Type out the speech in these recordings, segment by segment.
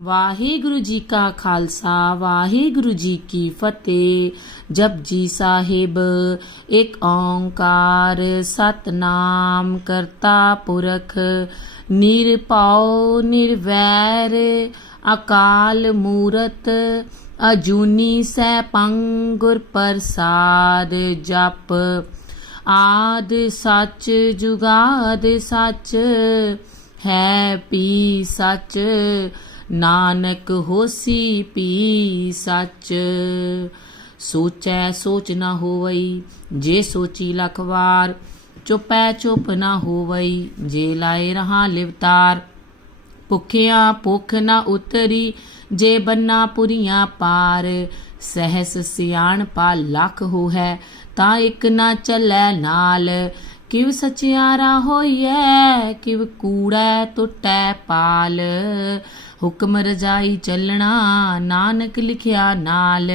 ਵਾਹਿਗੁਰੂ ਜੀ ਕਾ ਖਾਲਸਾ ਵਾਹਿਗੁਰੂ ਜੀ ਕੀ ਫਤਿਹ। ਜਪਜੀ ਸਾਹਿਬ। ਇੱਕ ਓੰਕਾਰ ਸਤਨਾਮ ਕਰਤਾ ਪੁਰਖ ਨਿਰਭਉ ਨਿਰਵੈਰ ਅਕਾਲ ਮੂਰਤ ਅਜੂਨੀ ਸੈਭੰ ਗੁਰ ਪ੍ਰਸਾਦ। ਜਪ ਆਦ ਸੱਚ ਜੁਗਾਦ ਸੱਚ ਹੈ ਪੀ ਸੱਚ ਨਾਨਕ ਹੋਸੀ ਪੀ ਸੱਚ। ਸੋਚੈ ਸੋਚ ਨਾ ਹੋਵਈ ਜੇ ਸੋਚੀ ਲੱਖ ਵਾਰ ਚੁਪੈ ਚੁਪ ਨਾ ਹੋਵਈ ਜੇ ਲਾਏ ਰਹਾ ਲਿਵਤਾਰ। ਭੁੱਖਿਆ ਭੁੱਖ ਨਾ ਉਤਰੀ ਜੇ ਬੰਨਾ ਪੁਰੀਆਂ ਪਾਰ। ਸਹਿਸ ਸਿਆਣਪਾ ਲੱਖ ਹੋਇਐ ਤਾਂ ਇੱਕ ਨਾ ਚੱਲੈ ਨਾਲ। ਕਿਵ ਸਚਿਆਰਾ ਹੋਈਐ ਕਿਵ ਕੂੜੈ ਟੁੱਟੈ ਪਾਲ। ਹੁਕਮ ਰਜਾਈ ਚੱਲਣਾ ਨਾਨਕ ਲਿਖਿਆ ਨਾਲ।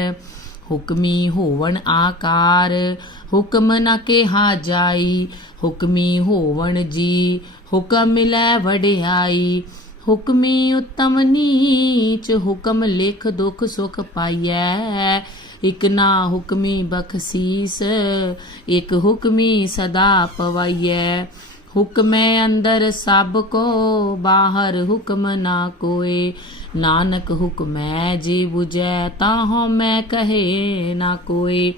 ਹੁਕਮੀ ਹੋਵਣ ਆਕਾਰ ਹੁਕਮ ਨਾ ਕਿਹਾ ਜਾਈ। ਹੁਕਮੀ ਹੋਵਣ ਜੀ ਹੁਕਮ ਮਿਲੈ ਵਡਿਆਈ। ਹੁਕਮੀ ਉੱਤਮ ਨੀਚ ਹੁਕਮ ਲਿਖ ਦੁਖ ਸੁਖ ਪਾਈਐ। ਇਕ ਨਾ ਹੁਕਮੀ ਬਖਸੀਸ ਇਕ ਹੁਕਮੀ ਸਦਾ ਪਵਾਈਐ। ਹੁਕਮੈ ਅੰਦਰ ਸਭ ਕੋ ਬਾਹਰ ਹੁਕਮ ਨਾ ਕੋਏ। ਨਾਨਕ ਹੁਕਮੈ ਜੇ ਬੁਝੈ ਤਾਹਉ ਮੈਂ ਕਹੇ ਨਾ ਕੋਏ।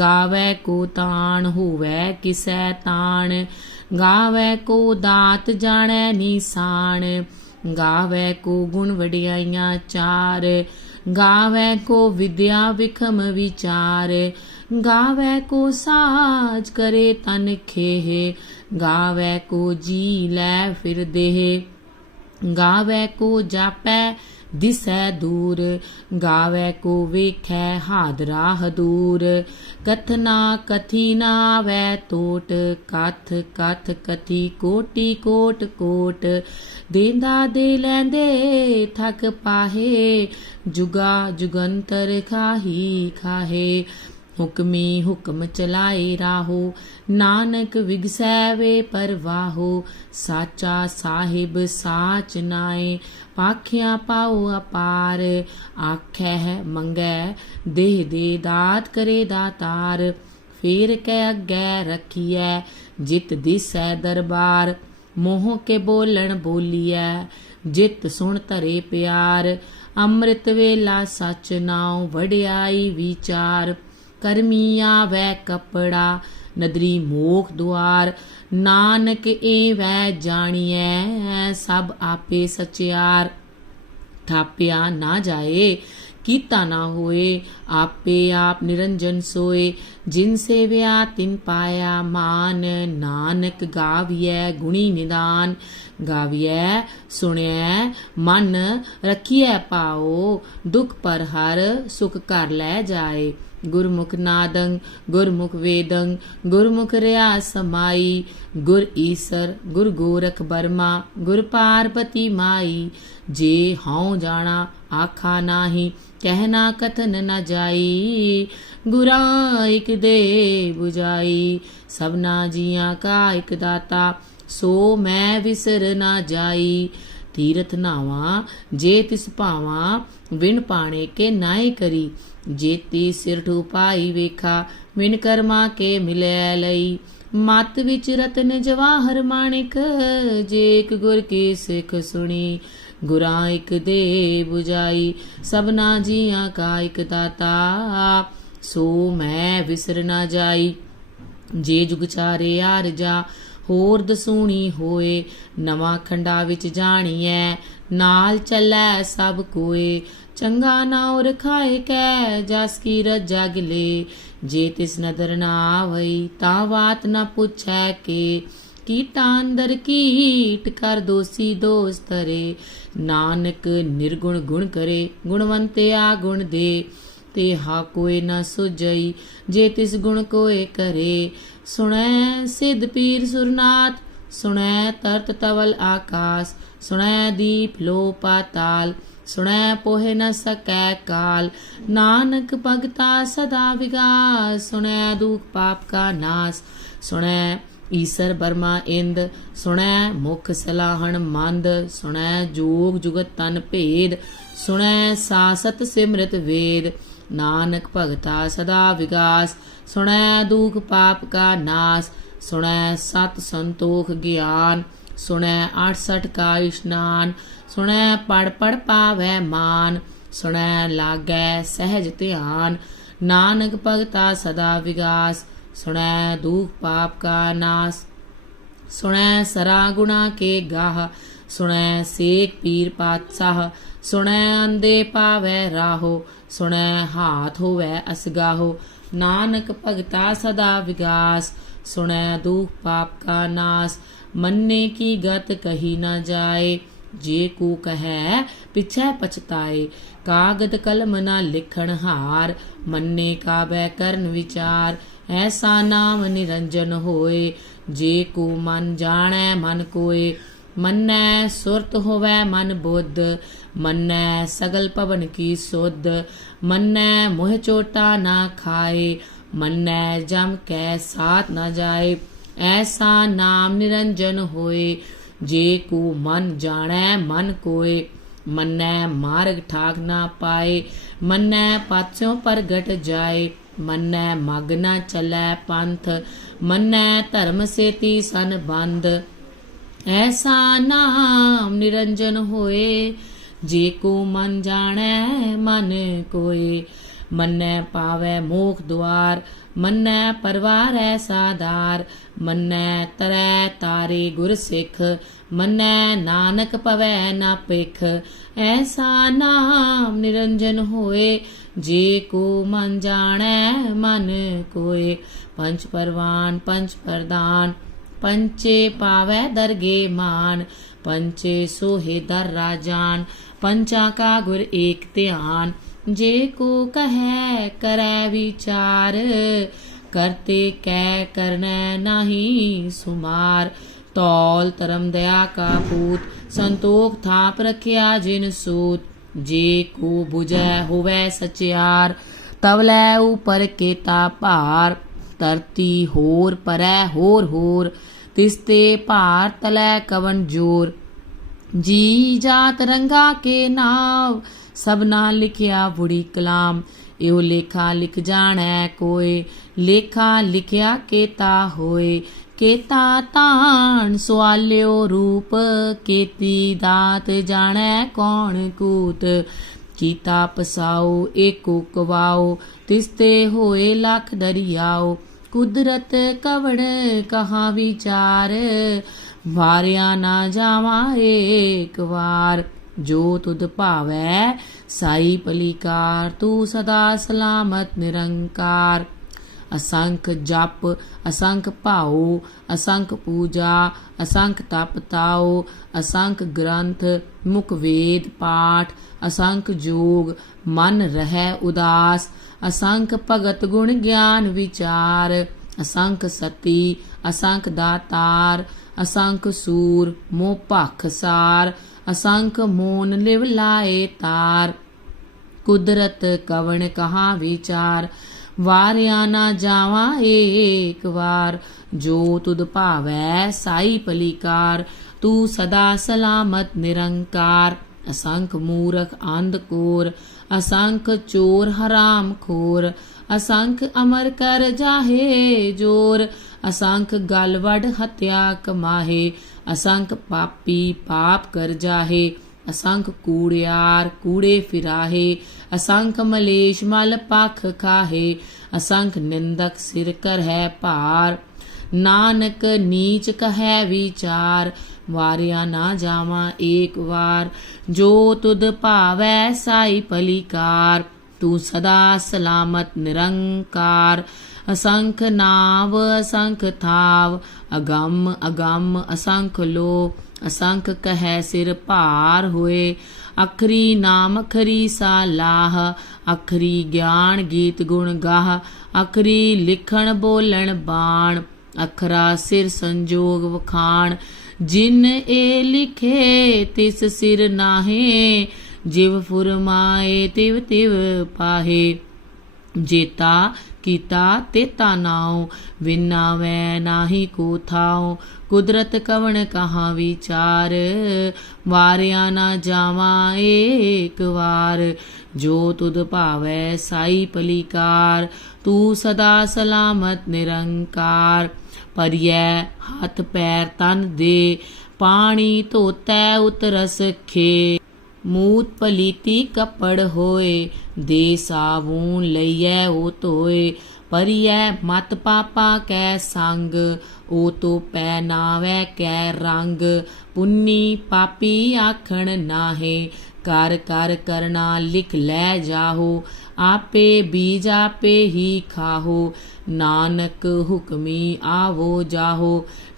ਗਾਵੈ ਕੋ ਤਾਣ ਹੋਵੈ ਕਿਸੈ ਤਾਣ ਗਾਵੈ ਕੋ ਦਾਤ ਜਾਣੈ ਨੀਸਾਨ। ਗਾਵੈ ਕੋ ਗੁਣ ਵਡਿਆਈਆਂ ਚਾਰ ਗਾਵੈ ਕੋ ਵਿਦਿਆ ਵਿਖਮ ਵਿਚਾਰ। ਗਾਵੈ ਕੋ ਸਾਜ ਕਰੇ ਤਨ ਖੇਹ ਗਾਵੈ ਕੋ ਜੀ ਲੈ ਫਿਰ ਦੇਹ। ਗਾਵੈ ਕੋ ਜਾਪੈ ਦਿਸੈ ਦੂਰ ਗਾਵੈ ਕੋ ਵੇਖੈ ਹਾਦਰਾ ਹਦੂਰ। ਕਥਨਾ ਕਥੀ ਨਾ ਆਵੈ ਟੋਟ ਕਥ ਕਥ ਕਥੀ ਕੋਟੀ ਕੋਟ ਕੋਟ। ਦੇਂਦਾ ਦੇ ਲੈਂਦੇ ਥਕ ਪਾਹੇ ਜੁਗਾ ਜੁਗੰਤਰ ਖਾਹੀ ਖਾਹੇ। ਹੁਕਮੀ ਹੁਕਮ ਚਲਾਏ ਰਾਹੋ ਨਾਨਕ ਵਿਗਸੈ ਵੇ ਪਰਵਾਹੋ। ਸਾਚਾ ਸਾਹਿਬ ਸਾਚ ਨਾਏ ਪਾਖਿਆ ਪਾਉ ਅਪਾਰ। ਆਖੈ ਮੰਗੈ ਦੇਹ ਦੇ ਦਾਤ ਕਰੇ ਦਾਤਾਰ। ਫੇਰ ਕੈ ਅੱਗੇ ਰੱਖੀਐ ਜਿਤ ਦਿਸੈ ਦਰਬਾਰ। ਮੋਹ ਕੇ ਬੋਲਣ ਬੋਲੀਐ ਜਿਤ ਸੁਣ ਧਰੇ ਪਿਆਰ। ਅੰਮ੍ਰਿਤ ਵੇਲਾ ਸਚ ਨਾਉ ਵਡਿਆਈ ਵਿਚਾਰ। ਕਰਮੀ ਆਵੈ ਕਪੜਾ ਨਦਰੀ ਮੋਖ ਦੁਆਰ। ਨਾਨਕ ਏਵੈ ਜਾਣੀਐ ਸਭ ਆਪੇ ਸਚਿਆਰ। ਥਾਪਿਆ ਨਾ ਜਾਏ ਕੀਤਾ ਨਾ ਹੋਏ ਆਪੇ ਆਪ ਨਿਰੰਜਨ ਸੋਏ। ਜਿਨ ਸੇਵਿਆ ਤਿਨ ਪਾਇਆ ਮਾਨ ਨਾਨਕ ਗਾਵੀਐ ਗੁਣੀ ਨਿਦਾਨ। ਗਾਵੀਐ ਸੁਣਿਐ ਮਨ ਰਖੀਐ ਪਾਓ ਦੁਖ ਪਰ ਹਰ ਸੁਖ ਕਰ ਲੈ ਜਾਏ। ਗੁਰਮੁਖ ਨਾਦੰ ਗੁਰਮੁਖ ਵੇਦੰ ਗੁਰਮੁਖ ਰਿਆ ਸਮਾਈ। ਗੁਰ ਈਸਰ ਗੁਰ ਗੋਰਖ ਬਰਮਾ ਗੁਰ ਪਾਰਬਤੀ ਮਾਈ। ਜੇ ਹਉ ਜਾਣਾ ਆਖਾ ਨਾਹੀ ਕਹਿਣਾ ਕਥਨ ਨ ਜਾਈ। ਗੁਰਾਂ ਇਕ ਦੇ 부ਜਾਈ ਸਭਨਾ ਜੀਆਂ ਕਾ ਇਕ ਦਾਤਾ। ਸੋ ਮੈਂ ਵਿਸਰ ਨਾ ਜਾਈ। ਤੀਰਥ ਨਾਵਾਂ ਜੇ ਤਿਸ ਭਾਵਾਂ ਵਿਣ ਪਾਣੇ ਕੇ ਨਾਏ ਕਰੀ। ਜੇਤੀ ਸਿਰ ਠੁਪਾਈ ਵੇਖਾ ਵਿਣ ਕਰਮਾ ਕੇ ਮਿਲੈ ਲਈ। ਮਤ ਵਿੱਚ ਰਤਨ ਜਵਾਹਰ ਮਾਣਿਕ ਜੇ ਇਕ ਗੁਰ ਕੀ ਸਿੱਖ ਸੁਣੀ। ਗੁਰਾਂ ਇਕ ਦੇ 부ਜਾਈ ਸਭਨਾ ਜੀਆਂ ਕਾ ਇਕ ਦਾਤਾ। ਸੋ ਮੈਂ ਵਿਸਰ ਨਾ ਜਾਈ। ਜੇ ਜੁਗ ਚਾਰੇ ਆਰਜਾ ਹੋਰ ਦਸੂਣੀ ਹੋਏ। ਨਵਾਂ ਖੰਡਾ ਵਿੱਚ ਜਾਣੀਐ ਨਾਲ ਚੱਲੈ ਸਭ ਕੋਏ। ਚੰਗਾ ਨਾਉ ਰਖਾਏ ਕੈ ਜਸ ਕੀ ਰਜਾ ਗਿਲੇ। ਜੇ ਤਿਸ ਨਦਰ ਨਾ ਆਵਈ ਤਾਂ ਬਾਤ ਨਾ ਪੁੱਛੈ ਕੇ। ਕੀਟਾਂ ਅੰਦਰ ਕੀਟ ਕਰ ਦੋਸੀ ਦੋਸ ਧਰੇ। ਨਾਨਕ ਨਿਰਗੁਣ ਗੁਣ ਕਰੇ ਗੁਣਵੰਤਿਆ ਗੁਣ ਦੇ। ਤੇ ਹਾ ਕੋਇ ਨਾ ਸੁਝਈ ਜੇ ਤਿਸ ਗੁਣ ਕੋਇ ਕਰੇ। ਸੁਣੈ ਸਿੱਧ ਪੀਰ ਸੁਰਨਾਥ ਸੁਣੈ ਤਰਤ ਤਵਲ ਆਕਾਸ। ਸੁਣੈ ਦੀਪ ਲੋ ਪਾਤਾਲ ਸੁਣੈ ਪੋਹਿ ਨ ਸਕੈ ਕਾਲ। ਨਾਨਕ ਭਗਤਾ ਸਦਾ ਵਿਗਾਸ ਸੁਣੈ ਦੁਖ ਪਾਪ ਕਾ ਨਾਸ। ਸੁਣੈ ਈਸਰ ਬਰਮਾ ਇੰਦ ਸੁਣੈ ਮੁਖ ਸਲਾਹਣ ਮੰਦ ਸੁਣੈ ਜੋਗ ਜੁਗਤ ਤਨ ਭੇਦ ਸੁਣੈ ਸਾਸਤ ਸਿਮਰਤ ਵੇਦ ਨਾਨਕ ਭਗਤਾ ਸਦਾ ਵਿਗਾਸ ਸੁਣੈ ਦੁਖ ਪਾਪ ਕਾ ਨਾਸ ਸੁਣੈ ਸਤ ਸੰਤੋਖ ਗਿਆਨ ਸੁਣੈ 68 ਕਾ ਇਸ਼ਨਾਨ ਸੁਣੈ ਪੜ ਪੜ ਪਾਵੈ ਮਾਨ ਸੁਣੈ ਲਾਗੈ ਸਹਿਜ ਧਿਆਨ ਨਾਨਕ ਭਗਤਾ ਸਦਾ ਵਿਗਾਸ ਸੁਣੈ ਦੁਖ ਪਾਪ ਕਾ ਨਾਸ ਸੁਣੈ ਸਰਾ ਗੁਣਾ ਕੇ ਗਾਹ ਸੁਣੈ ਸੇਕ ਪੀਰ ਪਾਤਸ਼ਾਹ ਸੁਣੈ ਅੰਦੇ ਪਾਵੈ ਰਾਹੋ ਸੁਣੈ ਹਾਥ ਹੋਵੈ ਅਸਗਾਹੋ ਨਾਨਕ ਭਗਤਾ ਸਦਾ ਵਿਗਾਸ ਸੁਣੈ ਦੁਖ ਪਾਪ ਕਾ ਨਾਸ ਮੰਨੇ ਕੀ ਗਤ ਕਹੀ ਨਾ ਜਾਏ ਜੇ ਕੋ ਕਹੈ ਪਿਛੈ ਪਛਤਾਏ ਕਾਗਦ ਕਲਮ ਨਾ ਲਿਖਣ ਹਾਰ ਮੰਨੇ ਕਾਬੈ ਕਰਨ ਵਿਚਾਰ ਐਸਾ ਨਾਮ ਨਿਰੰਜਨ ਹੋਏ ਜੇ ਕੋ ਮਨ ਜਾਣੈ ਮਨ ਕੋਏ ਮੰਨੈ ਸੁਰਤ ਹੋਵੈ ਮਨ ਬੁੱਧ ਮੰਨੈ ਸਗਲ ਪਵਨ ਕੀ ਸੁਧ ਮੰਨੈ ਮੋਹ ਚੋਟਾ ਨਾ ਖਾਏ ਮੰਨੈ ਜਮ ਕੈ ਸਾਥ ਨਾ ਜਾਏ ਐਸਾ ਨਾਮ ਨਿਰੰਜਨ ਹੋਏ ਜੇ ਕੋ ਮਨ ਜਾਣੈ ਮਨ ਕੋਏ ਮੰਨੈ ਮਾਰਗ ਠਾਕ ਨਾ ਪਾਏ ਮੰਨੈ ਪਾਛੋਂ ਪ੍ਰਗਟ ਜਾਏ ਮੰਨੈ ਮਗ ਨਾ ਚਲੈ ਪੰਥ ਮੰਨੈ ਧਰਮ ਸੇਤੀ ਸਨ ਬੰਦ ਐਸਾ ਨਾਮ ਨਿਰੰਜਨ ਹੋਏ ਜੇ ਕੋ ਮਨ ਜਾਣੈ ਮਨ ਕੋਏ ਮੰਨੈ ਪਾਵੈ ਮੋਖ ਦੁਆਰ ਮੰਨੈ ਪਰਵਾਰੈ ਸਾਧਾਰ ਮੰਨੈ ਤਰੈ ਤਾਰੇ ਗੁਰ ਸਿੱਖ ਮੰਨੈ ਨਾਨਕ ਪਵੈ ਨਾ ਪਿਖ ਐਸਾ ਨਾਮ ਨਿਰੰਜਨ ਹੋਏ ਜੇ ਕੋ ਮਨ ਜਾਣੈ ਮਨ ਕੋਏ ਪੰਚ ਪਰਵਾਨ ਪੰਚ ਪ੍ਰਦਾਨ ਪੰਚੇ ਪਾਵੈ ਦਰਗੇ ਮਾਨ ਪੰਚੇ ਸੋਹੇ ਦਰ ਰਾਜਾਨ ਪੰਚਾ ਕਾ ਗੁਰ ਏਕ ਧਿਆਨ ਜੇ ਕੋ ਕਹੈ ਕਰੈ ਵਿਚਾਰ ਕਰਤੇ ਕੈ ਕਰਨੈ ਨਾਹੀ ਸੁਮਾਰ ਤੌਲ ਧਰਮ ਦਇਆ ਕਾ ਪੂਤ ਸੰਤੋਖ ਥਾਪ ਰਖਿਆ ਜਿਨ ਸੂਤ ਜੇ ਕੋ 부ਜੈ ਹੋਵੈ ਸਚਿਆਰ ਤਵਲੈ ਉਪਰ ਕੇਤਾ ਭਾਰ ਧਰਤੀ ਹੋਰ ਪਰੈ ਹੋਰ ਹੋਰ ਤਿਸਤੇ ਭਾਰ ਤਲੈ ਕਵਨ ਜੋਰ ਜੀ ਜਾਤ ਰੰਗਾ ਕੇ ਨਾਵ ਸਭਨਾ ਲਿਖਿਆ ਬੁੜੀ ਕਲਾਮ ਇਹੋ ਲੇਖਾ ਲਿਖ ਜਾਣੈ ਕੋਏ ਲੇਖਾ ਲਿਖਿਆ ਕੇਤਾ ਹੋਏ ਕੇਤਾ ਤਾਣ ਸਵਾਲਿਓ ਰੂਪ ਕੇਤੀ ਦਾਤ ਜਾਣੈ ਕੌਣ ਕੂਤ ਕੀਤਾ ਪਸਾਓ ਏਕੋ ਕਵਾਓ ਤਿਸਤੇ ਹੋਏ ਲੱਖ ਦਰਿਆਓ ਕੁਦਰਤ ਕਵਣ ਕਹਾ ਵਿਚਾਰ ਵਾਰਿਆ ਨਾ ਜਾਵਾਂ ਏਕ ਵਾਰ ਜੋ ਤੁਧ ਭਾਵੈ ਸਾਈ ਪਲੀਕਾਰ ਤੂੰ ਸਦਾ ਸਲਾਮਤ ਨਿਰੰਕਾਰ असंख जप असंख भाओ असंख पूजा असंख तप ताओ असंख ग्रंथ मुख वेद पाठ असंख जोग मन रह उदास असंख भगत गुण ज्ञान विचार असंख सती असंख दातार असंख सूर मोह भख सार असंख मोन लिव लाए तार कुदरत कवण कहा विचार वारिया ना जावा एक वार जो तुद भावै साई पलीकार तू सदा सलामत निरंकार असंख मूरख अंधकोर असंख चोर हराम खोर असंख अमर कर जाहे जोर असंख गल वड हत्या कमाहे असंख पापी पाप कर जाहे असंख कूड़ियार कूड़े फिराहे असंख मलेश मल पख खाहे असंख निंदक सिर कर है पार नानक नीच कहे विचार वारिया ना जावा एक वार जो तुद भावै साई पलीकार तू सदा सलामत निरंकार असंख नाव असंख थाव अगम अगम असंख लो असंख कह सिर भार होए अखरी नाम अखरी सालाह अखरी ज्ञान गीत गुण गाह अखरी लिखण बोलण बाण अखरा सिर संजोग वखाण जिन ए लिखे तिस सिर नाहे जिव फुरमाए तिव तिव पाहे जेता कीता तेता नाव, विना वै नाही को थाओ, कुदरत कवण कहाँ विचार, वारिया ना जावा एक वार, जो तुद भावै साई पलीकार, तू सदा सलामत निरंकार, परियै हथ पैर तन दे, पानी धोतै उतरस खे, मूत पलीती कपड़ होए, दे साबून लइयै ओ धोए, परियै मत पापा कै संग, ओ तो पहनावै कै रंग, पुन्नी पापी आखण नाहे, कर कर करना लिख लै जाहो, आपे बीज आपे ही खाहो, नानक हुक्मी आवो जाहो,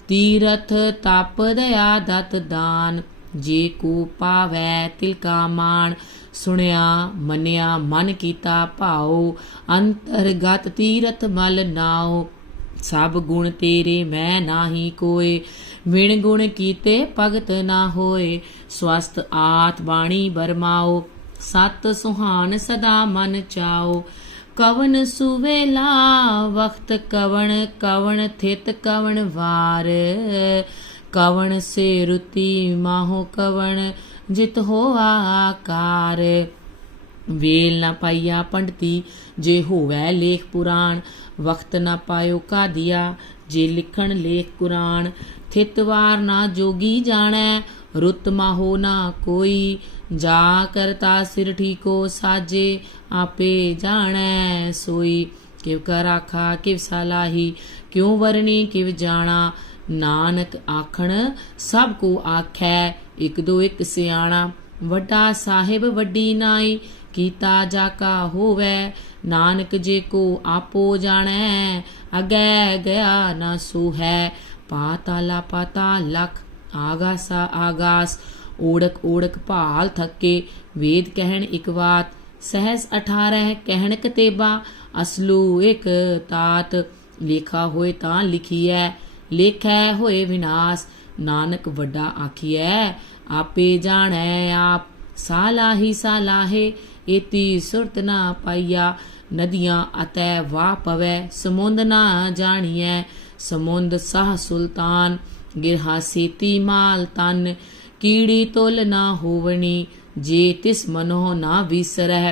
तीरथ तप दया दत दान, जे को पावै तिलका मान, सुनिया मनिया मन कीता भाओ, अंतरगत तीरथ मल नाओ, सब गुण तेरे मैं नाही कोय, विण गुण कीते भगत ना होए, स्वस्थ आत बाणी बरमाओ, सत सुहान सदा मन चाओ, कवन सुवेला वक्त कवन कवन थित कवन वार, कवन से रुति माहो कवन जित हो आकार, वेल न पाइया पंडिती जे होवै लेख पुराण, वक्त न पायो का दिया जे लिखण लेख कुरान, थित वार ना जोगी जाणै, रुत माहो ना कोई, जा करता सिर ठीको साजे, आपे जाणै सोई, किव कर आखा किव सलाही, क्यों वरनी किव जाना, नानक आखण सब को आखै, एक दो एक सियाणा, वड्डा साहिब वड्डी नाई, कीता जाका होवै, नानक जे को आपो जाणै, अगै गया ना सो है, पाताला पाताल लख, आगासा आगास, ओढ़क ओढ़क भाल थके, वेद कहण इक बात, सहस 18 कहण कतेबा, असलू एक तात, लेखा होए तां लिखिए, लेखै होए विनाश, नानक वड्डा आखिए, आपे जाणै आप, सालाही सालाहे, एती सुरत ना पाइया, नदियां अतै वाह पवै, समुंद ना जानिए, समुंद साह सुल्तान, गिरहा सेती माल तन, कीड़ी तुल ना होवनी, जे तिस मनो ना विसरह,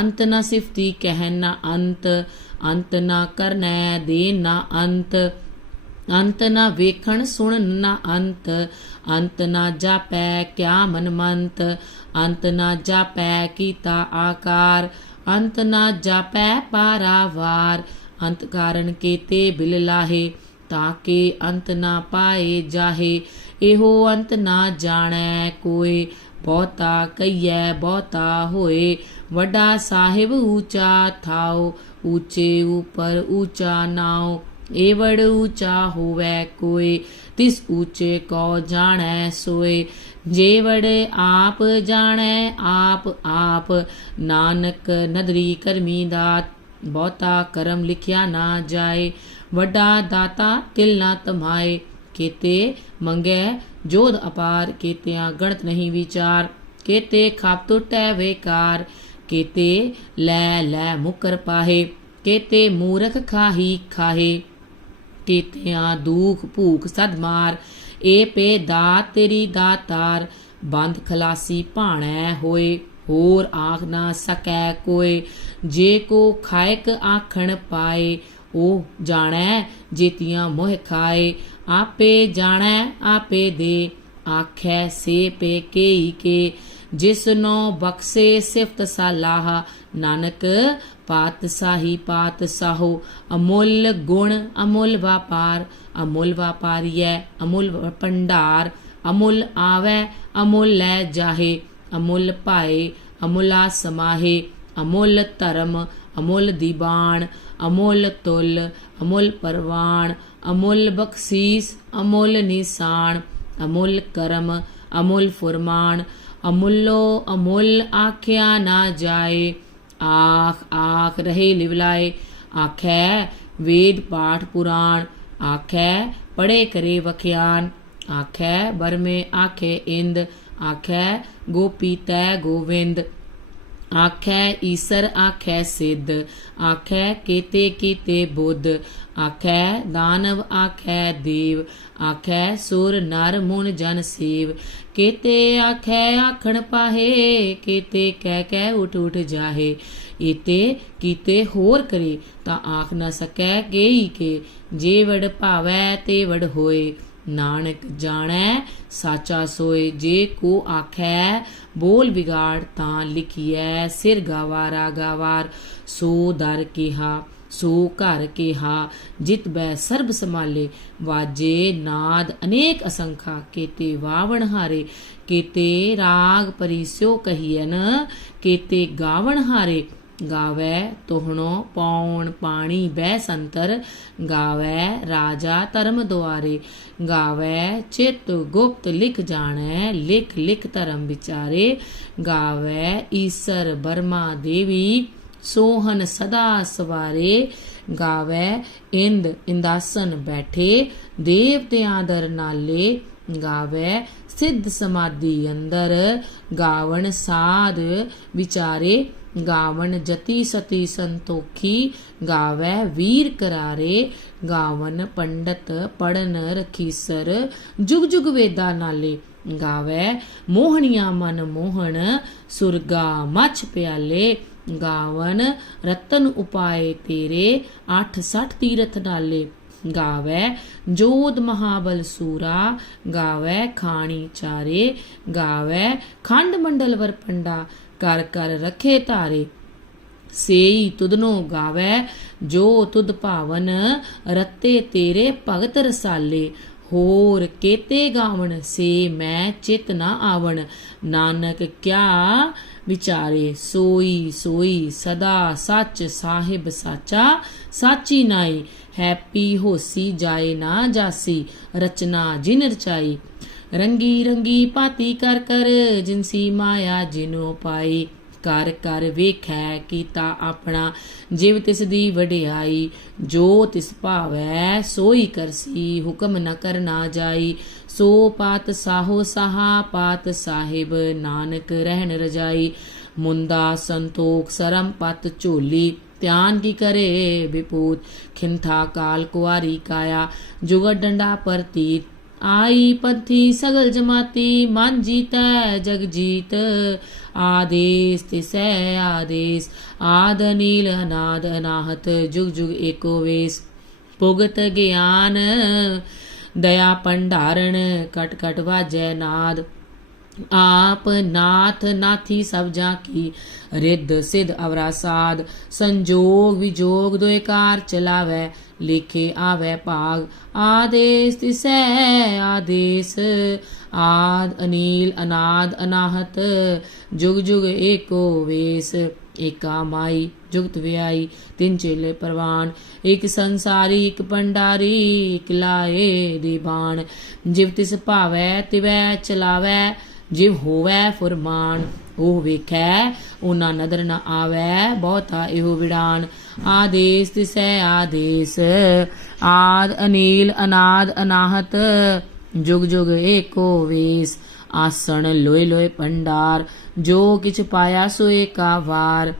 अंत न सिफती कहन ना अंत, अंत न करनै दे ना अंत, अंत न वेखण सुन न अंत, अंत न जापै क्या मनमंत, अंत न जापै कीता आकार, अंत न जापै पारावार, अंत कारण केते बिल लाहे, ताके अंत न पाए जाहे, एहो अंत न जाणै कोय, बहुता कहिए बहुता होए, वड्डा साहिब ऊंचा थाओ, ऊंचे ऊपर ऊंचा नाओ, एवड़ ऊंचा होवै कोय, तिस ऊंचे को जाणै सोय, जेवड़ आप जाणै आप, नानक नदरी करमी दात, बहुता करम लिखिया ना जाए, वड्डा दाता तिल ना तमाए, केते मंगै जोध अपार, केतियां गणत नहीं विचार, केते खाप टुटै वेकार, केते लै लै मुकर पाहे, केते मूरख खाही खाहे, केतियां दुख भूख सद मार, ए पे दात तेरी दातार, बंद खलासी भाणै होए, होर आख ना सकै कोय, जे को खायक आखण पाए, ओ जाणै जेतियां मोह खाए, आपे जाणै आपे दे, आखै से पे केई के, जिसनो बख्शे सिफत सलाह, नानक पातशाही पातशाहो, अमुल गुण अमुल व्यापार, अमुल व्यापारीय अमुल भंडार, अमुल आवे अमुल लै जाहे, अमुल पाए अमुला समाहे, अमुल धर्म अमुल दीबान, अमुल तुल अमुल परवान, अमुल बख्शीस अमुल निशान, अमुल करम अमुल फुरमान, अमुलो अमुल आख्या ना जाए, आख आख रहे लिवलाए, आखै वेद पाठ पुराण, आखै पढ़े करे वख्यान, आखै बरमे आखे इंद, आखै गोपी तै गोविंद, आखै ईसर आखै सिद्ध, आखै केते केते बुद्ध, आखै दानव आखै देव, आखै सुर नर मुन जन सेव, केते आखै आखण पाहे, केते कह उठ उठ जाहे, इते कीते होर करे ता आख न सकै केई के, जे वड भावै ते वड होए, नानक जाणै साचा सोए, जे को आखै बोल बिगाड़ तां लिखिए, सिर गावारा गावार, सो दर केहा सो घर केहा, जित बै सर्ब समाले, वाजे नाद अनेक असंखा, केते वावण हारे, केते राग परिस्यो कहियन, केते गावण हारे, गावै तोहणो पौण पाणी बह संतर, गावै राजा धर्म द्वारे, गावै चित गुप्त लिख जाणै, लिख लिख धर्म विचारे, गावै ईसर बर्मा देवी, सोहन सदा सवारे, गावै इंद इंदासन बैठे, देवतियां दर नाले, गावै सिद्ध समाधि अंदर, गावण साध विचारे, गावण जति सती संतोखी, गावै वीर करारे, गावन पंडित पढ़न रखीसर, जुग जुग वेदा नाले, गावै मोहनिया मन मोहन, सुरगा मछ प्याले, गावन रतन उपाय तेरे, 860 तीरथ नाले, गावै जोध महाबल सूरा, गावै खाणी चारे, गावै खंड मंडल वर पंडा, कर कर रखे तारे, सेई तुदनो गावै जो तुद भावन, रते तेरे भगत रसाले, होर केते गावण से मैं चित न आवण, नानक क्या विचारे, सोई सोई सदा सच साहिब साचा, साची नाई, हैप्पी होसी जाए ना जासी, रचना जिन रचाई, रंगी रंगी भाती कर कर, जिनसी माया जिनो पाई, कर कर वेखै कीता अपना, जिव तिस दी वडियाई, जो तिस भावै सोई करसी, हुक्म न करना जाई, सो पात साहो साहा पात साहिब, नानक रहन रजाई, मुंदा संतोख सरम पत झोली, ध्यान की करे विपूत, खिंथा काल कुआरी काया, जुगत डंडा परतीत, आई पंथी सगल जमाती, मन जीतै जग जीत, आदेश तिसै आदेश, आद अनील अनाद अनाहत, जुग जुग एको वेश, भुगत ज्ञान दया भंडारण, कट कट वाजै नाद, आप नाथ नाथी सब जा की, रिद्ध सिद्ध अवरा साध, संजोग विजोग दोए कार चलावै, लिखे आवै भाग, आदेश तिसै आदेश, आद अनील अनाद अनाहत, जुग जुग एको वेश, एका माई जुगत व्याई, तिन चेले परवान, एक संसारी एक भंडारी, एक लाए दीवान, जिव तिस भावै तिवै चलावै, जिव होवै फुरमान, ओह वेखै ओना नदर न आवै, बहुता एहो विड़ान, आदेश तिसै आदेश, आद अनील अनाद अनाहत, जुग जुग एको वेश, आसन लोए लोए भंडार, जो किछ पाया सो एका वार,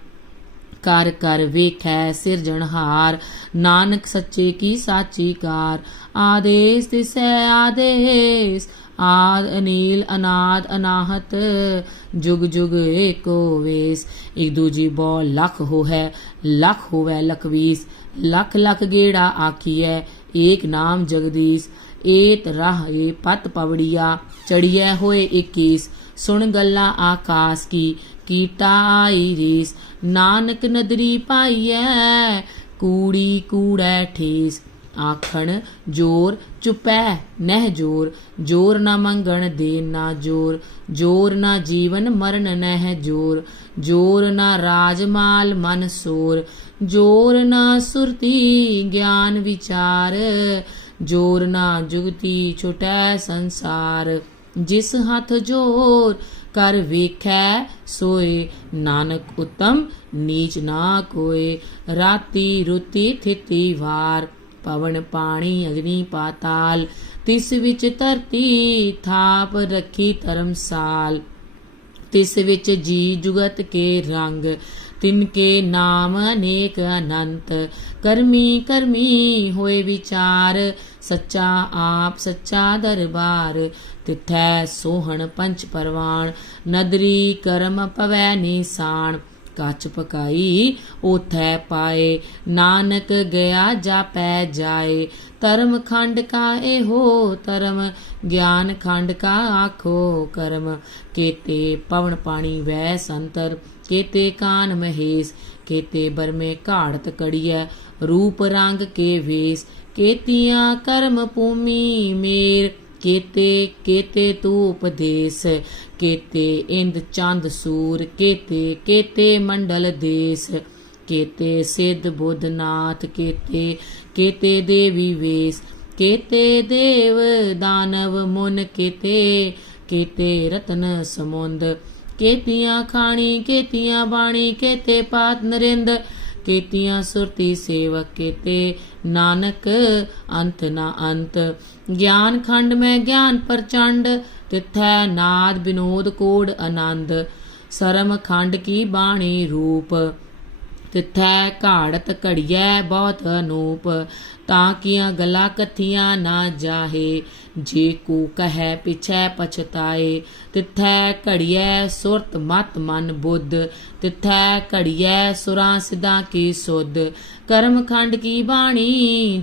कर कर वेखै सिरजनहार, नानक सच्चे की साची कार, आदेश तिसै आदेश, आद अनील अनाद अनाहत, जुग जुग एको वेश, एक दूजी बौ लख हो है, लख होवै लखवीस, लख लख गेड़ा आखिए, एक नाम जगदीश, एत राह ए पत पवड़िया, चढ़िए होए 21, सुन गल्ला आकाश की, कीटा आई रीस, नानक नदरी पाईऐ, कूड़ी कूड़ै ठेस, आखण जोर चुपै नह जोर, जोर ना मंगण देन ना जोर, जोर ना जीवन मरण नह जोर, जोर ना राजमाल मन सोर, जोर ना सुरती ज्ञान विचार, जोर ना जुगती छुटै संसार, जिस हथ जोर कर वेखै सोए, नानक उत्तम नीच ना कोय, राती रुती थिति वार, पवन पानी अग्नि पाताल, तिस विच धरती थाप रखी धर्मसाल, तिस विच जी जुगत के रंग, तिनके नाम अनेक अनंत। करमी करमी होए विचार, सच्चा आप सच्चा दरबार। तिथै सोहण पंच परवान, नदरी करम पवै निशान। कच पकाई ओथै पाए, नानक गया जापै जाए। धर्म खंड का एहो धर्म, ज्ञान खंड का आखो कर्म। केते पवन पानी वै संतर, केते कान महेश। केते बरमे घाड़त कड़ियै, रूप रंग के वेश। केतियां कर्म भूमि मेर, केते केते तू उपदेश। केते इंद चंद सूर, केते केते मंडल देश। केते सिद्ध बुद्ध नाथ, केते केते देवी वेश। केते देव दानव मुन, केते केते रतन समुंद। केतियां खाणी केतियां बाणी, केते पात नरिंद। केतियां सुरती सेवक, केते नानक अंत ना अंत। ज्ञान खंड में ज्ञान प्रचंड, तिथै नाद विनोद कोड आनंद। सरम खंड की बाणी रूप, तिथै घाड़त घड़ियै बहुत अनूप। ताकियां गला कथियां ना जाहे, जे को कहे पिछै पछताए। तिथै घड़ियै सुरत मत मन बुद्ध, तिथै घड़ियै सुरां सिद्धां की सुध। कर्म खंड की बाणी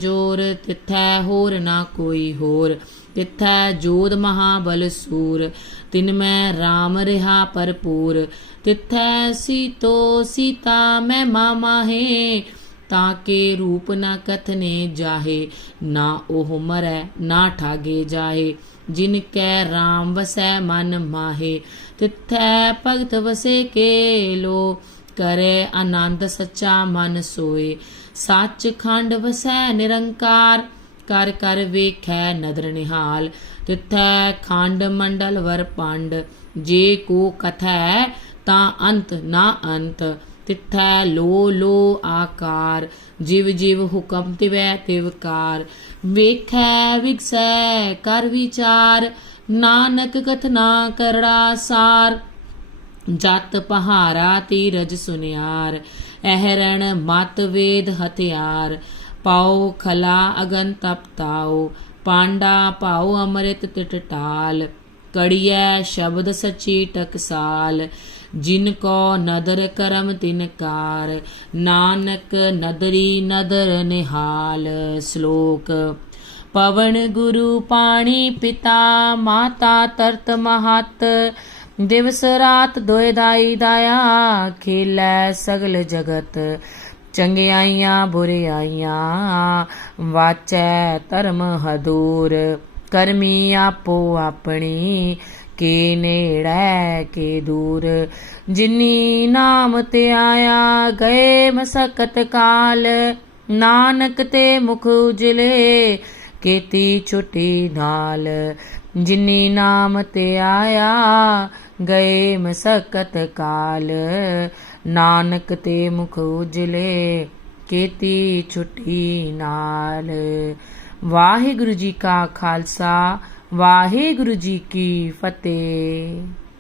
जोर, तिथै होर ना कोई होर। तिथै जोध महाबल सूर, तिनमें राम रिहा भरपूर। तिथै सीतो सीता महिमा माहे, ताके रूप न कथने जाहे। ना ओह मरै ना ठागे जाहे, जिनकै राम वसै मन माहे। तिथै भगत वसे के लो, करे आनंद सच्चा मन सोए। सच खंड वसै निरंकार, कर कर वेखै नदर निहाल। तिथै खंड मंडल वर पंड, जे को कथै तां अंत ना अंत। तिथै लो लो आकार, जिव जिव हुकम तिवै तिवकार। वेखै विगसै कर विचार, नानक कथना करड़ा सार। जत पहारा तीरज सुनियार, अहरण मत वेद हथियार। पाओ खला अगन तप ताओ, पांडा पाओ अमृत तिटटाल। कड़ियै शब्द सची टकसाल, जिनको नदर करम तिनकार। नानक नदरी नदर निहाल। श्लोक। पवन गुरु पाणी पिता, माता तरत महत। दिवस रात दोए दाई दाया, खेलै सगल जगत। चंगियाइयां बुरियाइयां, वाचै धर्म हदूर। करमी आपो अपनी, के नेड़ै के दूर। जिनी नाम ते आया, गए मसकत काल। नानक ते मुख उजले, केती छुटी नाल। जिनी नाम ते आया, गए मसकत काल। नानक ते मुख उजले, केती छुटी नाल। वाहिगुरु जी का खालसा, वाहिगुरु जी की फतेह।